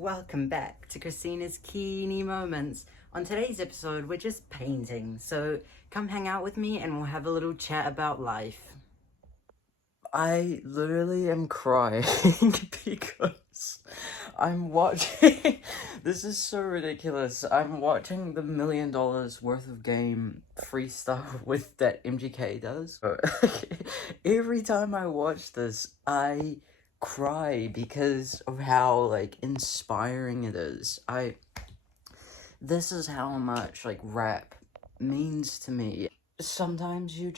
Welcome back to Christina's Keeny Moments. On today's episode, we're just painting, so come hang out with me and we'll have a little chat about life. I literally am crying because I'm watching... This is so ridiculous. I'm watching the $1 million worth of game freestyle with that MGK does. Every time I watch this, I cry because of how, like, inspiring it is. This is how much, like, rap means to me. Sometimes you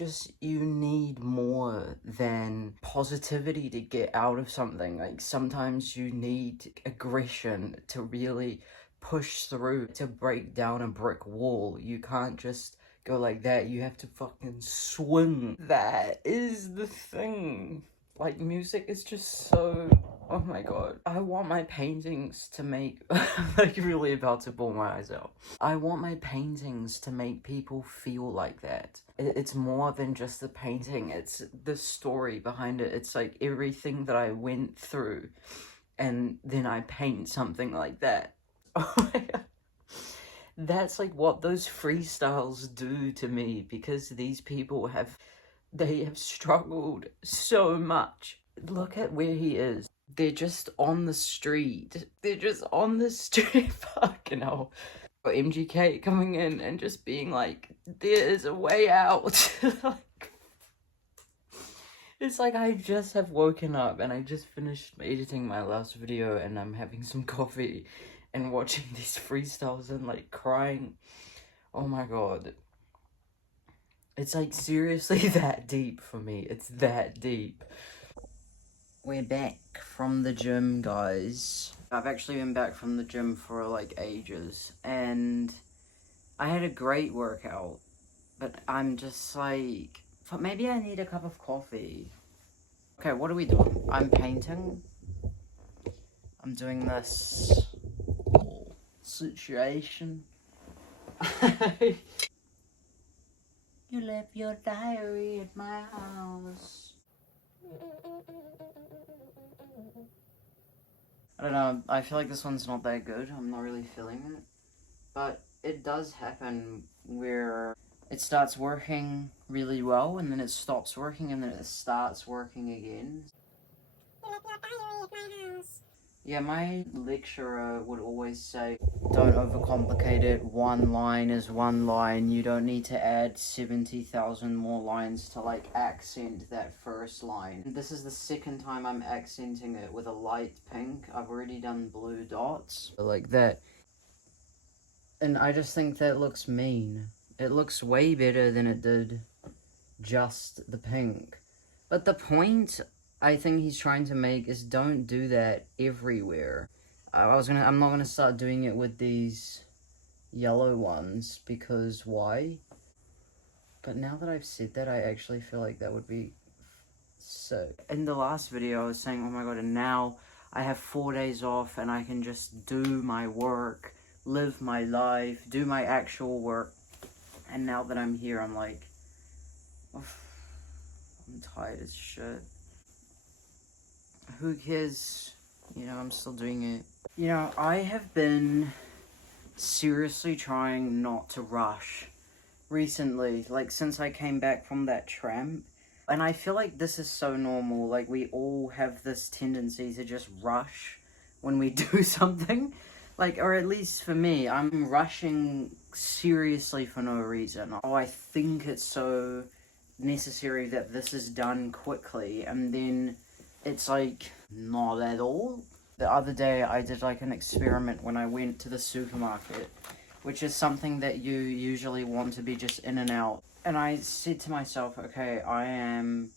need more than positivity to get out of something. Like, sometimes you need aggression to really push through, to break down a brick wall. You can't just go like that. You have to fucking swing. That is the thing. Like, music is just so... Oh my god. I want my paintings to make... I'm like really about to bawl my eyes out. I want my paintings to make people feel like that. It's more than just the painting. It's the story behind it. It's like everything that I went through. And then I paint something like that. Oh my god. That's like what those freestyles do to me. Because these people have struggled so much. Look at where he is. They're just on the street. Fucking hell. MGK coming in and just being like, there's a way out. It's like I just have woken up and I just finished editing my last video and I'm having some coffee and watching these freestyles and like crying. Oh my god. It's like seriously that deep for me. It's that deep. We're back from the gym, guys. I've actually been back from the gym for like ages and I had a great workout, but I'm just like, maybe I need a cup of coffee. Okay, what are we doing? I'm painting. I'm doing this whole situation. You left your diary at my house. I don't know, I feel like this one's not that good. I'm not really feeling it. But it does happen where it starts working really well and then it stops working and then it starts working again. You left your diary at my house. Yeah, my lecturer would always say, don't overcomplicate it, one line is one line, you don't need to add 70,000 more lines to like accent that first line. This is the second time I'm accenting it with a light pink. I've already done blue dots, like that. And I just think that looks mean. It looks way better than it did just the pink. But the point I think he's trying to make is don't do that everywhere. I'm not gonna start doing it with these yellow ones because why? But now that I've said that, I actually feel like that would be sick. In the last video, I was saying, oh my god, and now I have 4 days off and I can just do my work, live my life, do my actual work. And now that I'm here, I'm like, oh, I'm tired as shit. Who cares? You know, I'm still doing it. You know, I have been seriously trying not to rush recently, like since I came back from that tramp. And I feel like this is so normal, like we all have this tendency to just rush when we do something. Like, or at least for me, I'm rushing seriously for no reason. Oh, I think it's so necessary that this is done quickly, and then it's like, not at all. The other day, I did like an experiment when I went to the supermarket, which is something that you usually want to be just in and out. And I said to myself, okay, I am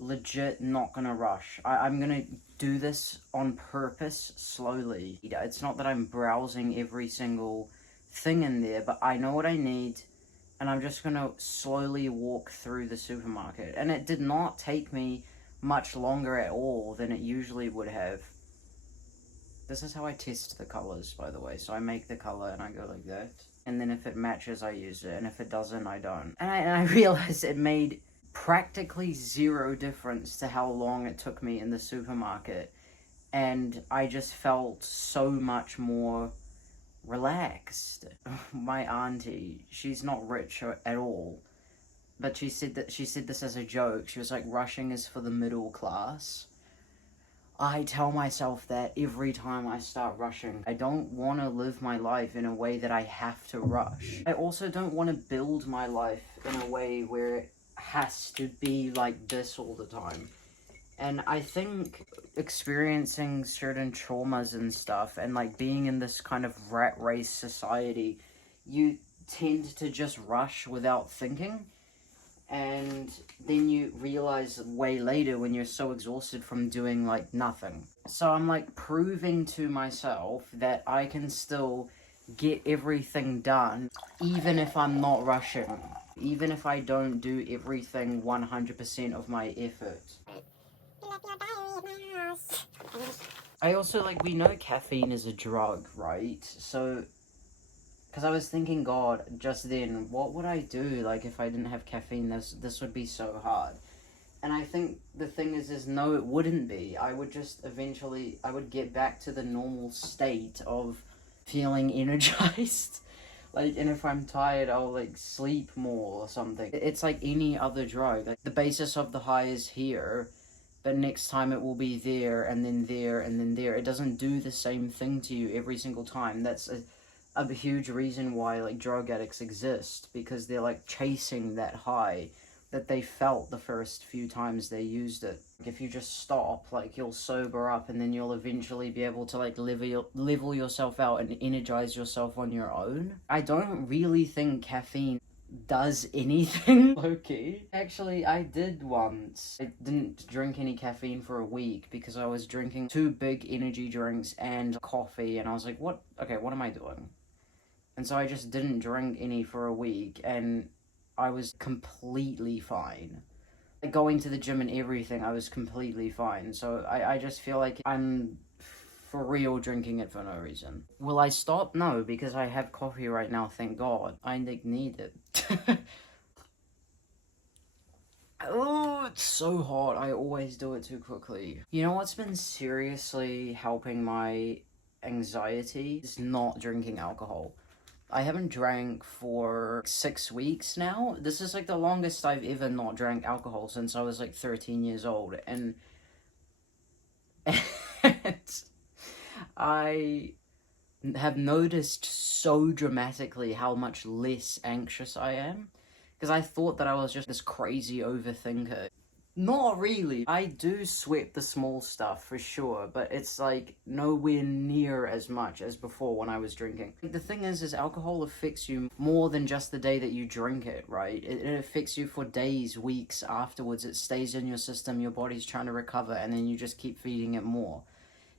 legit not gonna rush. I'm gonna do this on purpose, slowly. It's not that I'm browsing every single thing in there, but I know what I need, and I'm just gonna slowly walk through the supermarket. And it did not take me much longer at all than it usually would have. This is how I test the colors, by the way. So I make the color and I go like that. And then if it matches, I use it. And if it doesn't, I don't. And I realized it made practically zero difference to how long it took me in the supermarket. and I just felt so much more relaxed. My auntie, she's not rich at all, but she said this as a joke. She was like, rushing is for the middle class. I tell myself that every time I start rushing. I don't want to live my life in a way that I have to rush. I also don't want to build my life in a way where it has to be like this all the time. And I think experiencing certain traumas and stuff, and like being in this kind of rat race society, you tend to just rush without thinking. And then you realize way later when you're so exhausted from doing like nothing. So I'm like proving to myself that I can still get everything done even if I'm not rushing, even if I don't do everything 100% of my effort. I also, like, we know caffeine is a drug, right? So, because I was thinking, God, just then, what would I do, like, if I didn't have caffeine? This would be so hard. And I think the thing is no, it wouldn't be. I would just eventually, I would get back to the normal state of feeling energized. Like, and if I'm tired, I'll, like, sleep more or something. It's like any other drug. Like, the basis of the high is here, but next time it will be there, and then there, and then there. It doesn't do the same thing to you every single time. That's a huge reason why, like, drug addicts exist, because they're, like, chasing that high that they felt the first few times they used it. If you just stop, like, you'll sober up, and then you'll eventually be able to, like, level yourself out and energize yourself on your own. I don't really think caffeine does anything low-key. Actually, I did once. I didn't drink any caffeine for a week because I was drinking 2 big energy drinks and coffee, and I was like, what am I doing? And so I just didn't drink any for a week, and I was completely fine. Like, going to the gym and everything, I was completely fine. So I just feel like I'm for real drinking it for no reason. Will I stop? No, because I have coffee right now, thank God. I need it. Oh, it's so hot. I always do it too quickly. You know what's been seriously helping my anxiety is not drinking alcohol. I haven't drank for 6 weeks now. This is like the longest I've ever not drank alcohol since I was like 13 years old. And I have noticed so dramatically how much less anxious I am. Because I thought that I was just this crazy overthinker. Not really. I do sweat the small stuff for sure, but it's like nowhere near as much as before when I was drinking. The thing is alcohol affects you more than just the day that you drink it, right? It affects you for days, weeks afterwards. It stays in your system, your body's trying to recover, and then you just keep feeding it more.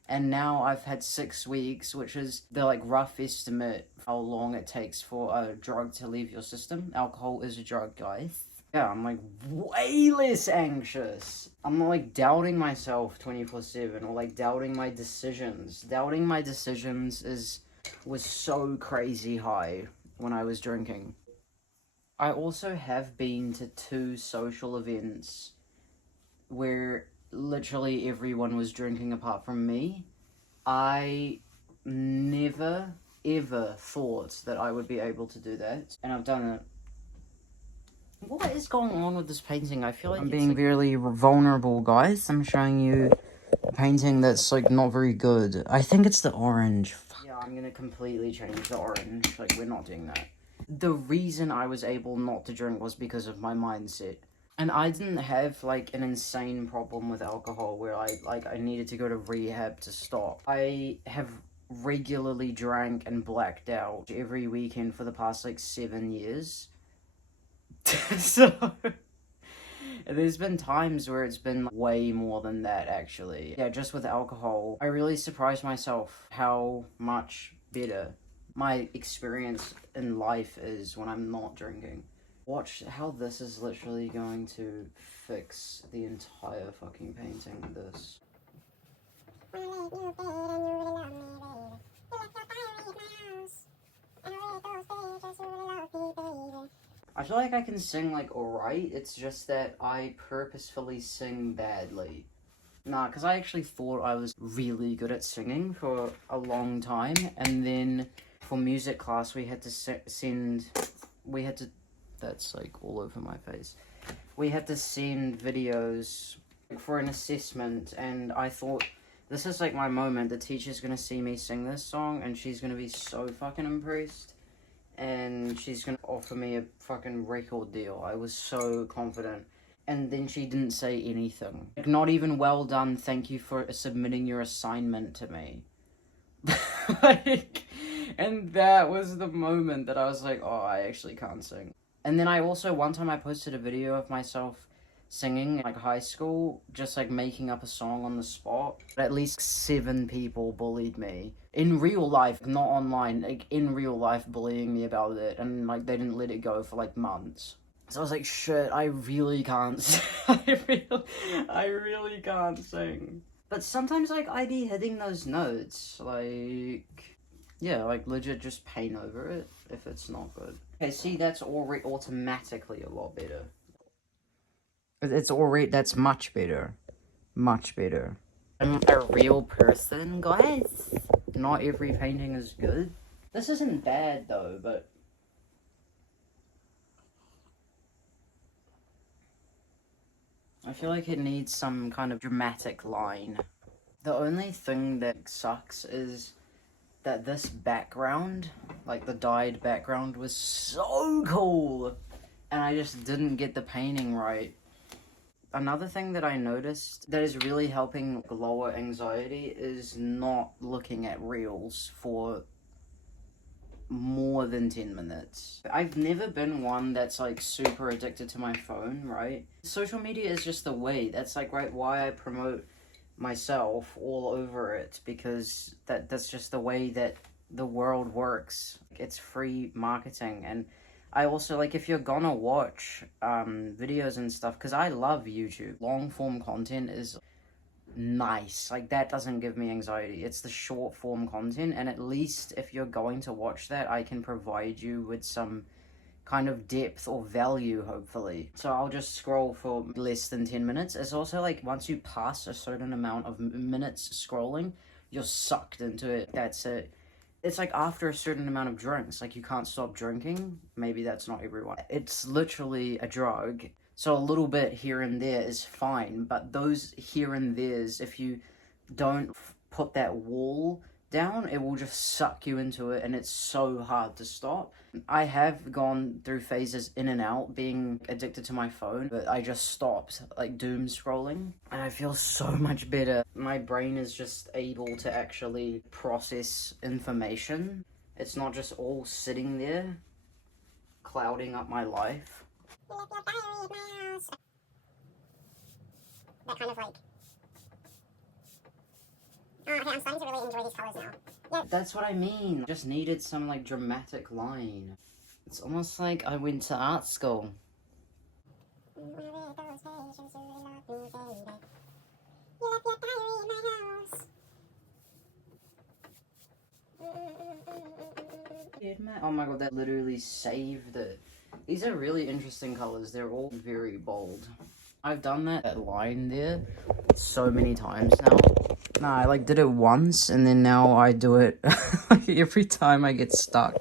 And now I've had 6 weeks, which is the like rough estimate how long it takes for a drug to leave your system. Alcohol is a drug, guys. Yeah, I'm like way less anxious. I'm not like doubting myself 24/7 or like doubting my decisions. Doubting my decisions was so crazy high when I was drinking. I also have been to 2 social events where literally everyone was drinking apart from me. I never ever thought that I would be able to do that, and I've done it. What is going on with this painting? I feel like I'm being like really vulnerable, guys. I'm showing you a painting that's like not very good. I think it's the orange. Yeah, I'm gonna completely change the orange. Like, we're not doing that. The reason I was able not to drink was because of my mindset. And I didn't have like an insane problem with alcohol where I needed to go to rehab to stop. I have regularly drank and blacked out every weekend for the past like 7 years. So there's been times where it's been way more than that, actually. Yeah, just with alcohol, I really surprised myself how much better my experience in life is when I'm not drinking. Watch how this is literally going to fix the entire fucking painting, this. I feel like I can sing like alright, it's just that I purposefully sing badly. Nah, because I actually thought I was really good at singing for a long time, and then for music class we had to that's like all over my face. We had to send videos for an assessment, and I thought, this is like my moment. The teacher's gonna see me sing this song, and she's gonna be so fucking impressed, and she's gonna offer me a fucking record deal. I was so confident. And then she didn't say anything. Like, not even well done, thank you for submitting your assignment to me. Like, and that was the moment that I was like, oh, I actually can't sing. And then one time I posted a video of myself singing, like, high school, just, like, making up a song on the spot. At least 7 people bullied me. In real life, not online, like, in real life bullying me about it, and, like, they didn't let it go for, like, months. So I was like, shit, I really can't sing. I really can't sing. But sometimes, like, I be hitting those notes, like, yeah, like, legit just paint over it if it's not good. Okay, see, that's already automatically a lot better. That's much better. Much better. I'm a real person, guys. Not every painting is good. This isn't bad, though, but I feel like it needs some kind of dramatic line. The only thing that sucks is that this background, like the dyed background, was so cool, and I just didn't get the painting right. Another thing that I noticed that is really helping lower anxiety is not looking at reels for more than 10 minutes. I've never been one that's like super addicted to my phone, right? Social media is just the way. That's like why I promote myself all over it, because that's just the way that the world works. It's free marketing. And I also, like, if you're gonna watch videos and stuff, because I love YouTube, long form content is nice. Like, that doesn't give me anxiety. It's the short form content, and at least if you're going to watch that, I can provide you with some kind of depth or value, hopefully. So I'll just scroll for less than 10 minutes. It's also like, once you pass a certain amount of minutes scrolling, you're sucked into it. That's it. It's like after a certain amount of drinks, like, you can't stop drinking. Maybe that's not everyone. It's literally a drug. So a little bit here and there is fine, but those here and there's, if you don't put that wall down, it will just suck you into it, and it's so hard to stop. I have gone through phases in and out being addicted to my phone, but I just stopped, like, doom scrolling, and I feel so much better. My brain is just able to actually process information. It's not just all sitting there clouding up my life. That kind of like, oh, okay, I'm starting to really enjoy these colors now. Yeah. That's what I mean. Just needed some, like, dramatic line. It's almost like I went to art school. Oh my god, that literally saved it. These are really interesting colors. They're all very bold. I've done that line there so many times now. Nah, I like did it once, and then now I do it like every time I get stuck.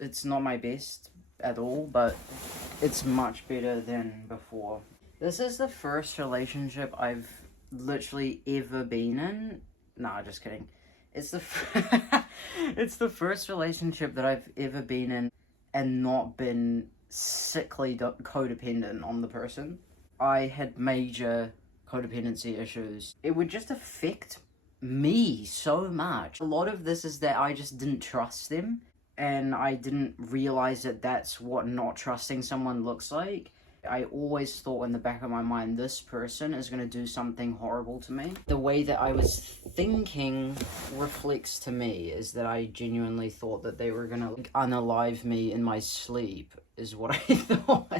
It's not my best at all, but it's much better than before. This is the first relationship I've literally ever been in. Nah, just kidding. It's the it's the first relationship that I've ever been in and not been sickly codependent on the person. I had major codependency issues. It would just affect me so much. A lot of this is that I just didn't trust them, and I didn't realize that that's what not trusting someone looks like. I always thought in the back of my mind, this person is going to do something horrible to me. The way that I was thinking reflects to me is that I genuinely thought that they were going to, like, unalive me in my sleep, is what I thought.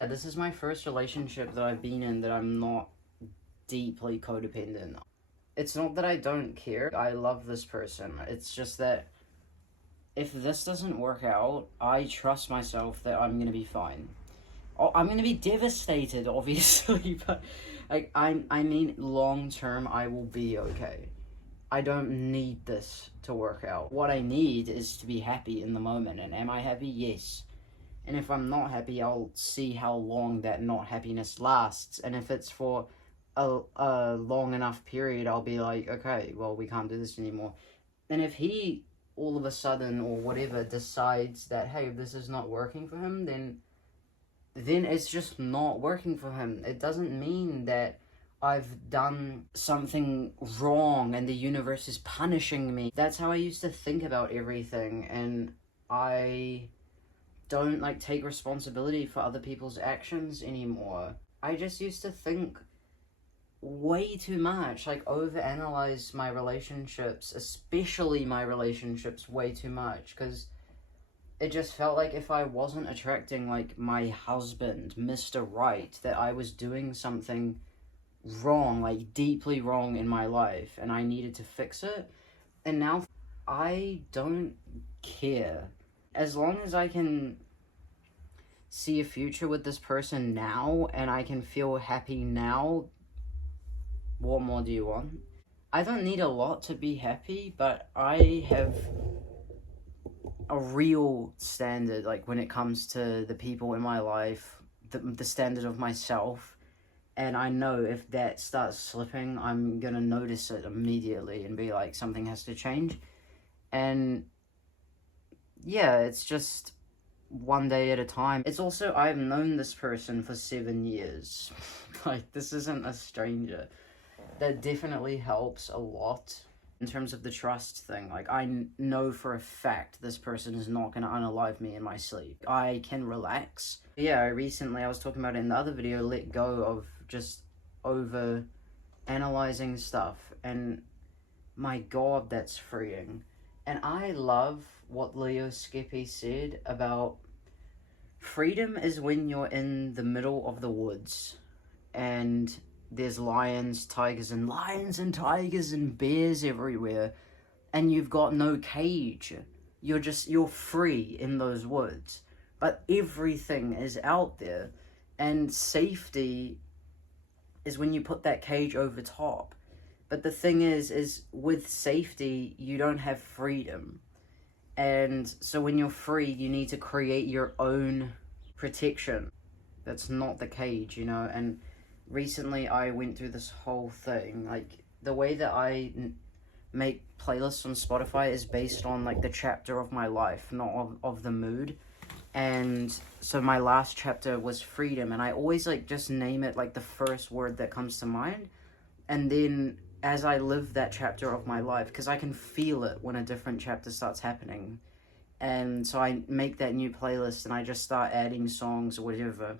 This is my first relationship that I've been in that I'm not deeply codependent. It's not that I don't care. I love this person. It's just that if this doesn't work out, I trust myself that I'm going to be fine. Oh, I'm gonna be devastated, obviously, but like I mean, long term, I will be okay. I don't need this to work out. What I need is to be happy in the moment. And am I happy? Yes. And if I'm not happy, I'll see how long that not happiness lasts. And if it's for a long enough period, I'll be like, okay, well, we can't do this anymore. And if he all of a sudden or whatever decides that, hey, this is not working for him, then it's just not working for him. It doesn't mean that I've done something wrong and the universe is punishing me. That's how I used to think about everything, and I don't like take responsibility for other people's actions anymore. I just used to think way too much, like overanalyze my relationships, especially my relationships, way too much, because it just felt like if I wasn't attracting like my husband, Mr. Right, that I was doing something wrong, like deeply wrong in my life, and I needed to fix it. And now I don't care. As long as I can see a future with this person now and I can feel happy now, what more do you want? I don't need a lot to be happy, but I have a real standard, like when it comes to the people in my life, the standard of myself. And I know if that starts slipping, I'm gonna notice it immediately and be like, something has to change. And yeah, it's just one day at a time. It's also, I've known this person for 7 years. Like, this isn't a stranger. That definitely helps a lot in terms of the trust thing. Like, I know for a fact this person is not gonna unalive me in my sleep. I can relax. Yeah, I was talking about it in the other video, let go of just over analyzing stuff, and my god, that's freeing. And I love what Leo Skeppy said about freedom is when you're in the middle of the woods and there's lions, tigers, and bears everywhere, and you've got no cage. You're free in those woods, but everything is out there, and safety is when you put that cage over top. But the thing is with safety, you don't have freedom. And so when you're free, you need to create your own protection. That's not the cage, you know? And recently I went through this whole thing. Like, the way that I make playlists on Spotify is based on, like, the chapter of my life, not of the mood. And so my last chapter was freedom, and I always, like, just name it, like, the first word that comes to mind. And then as I live that chapter of my life, because I can feel it when a different chapter starts happening. And so I make that new playlist and I just start adding songs or whatever.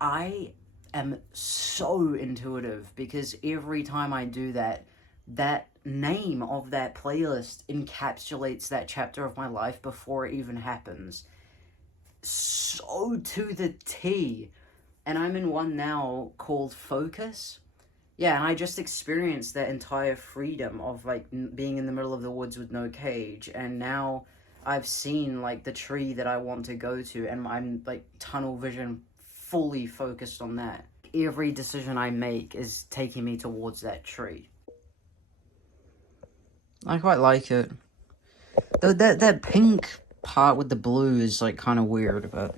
I am so intuitive, because every time I do that, that name of that playlist encapsulates that chapter of my life before it even happens. So to the T. And I'm in one now called Focus. Yeah, and I just experienced that entire freedom of, like, being in the middle of the woods with no cage. And now I've seen, like, the tree that I want to go to, and I'm, like, tunnel vision fully focused on that. Every decision I make is taking me towards that tree. I quite like it. Though that pink part with the blue is, like, kind of weird, but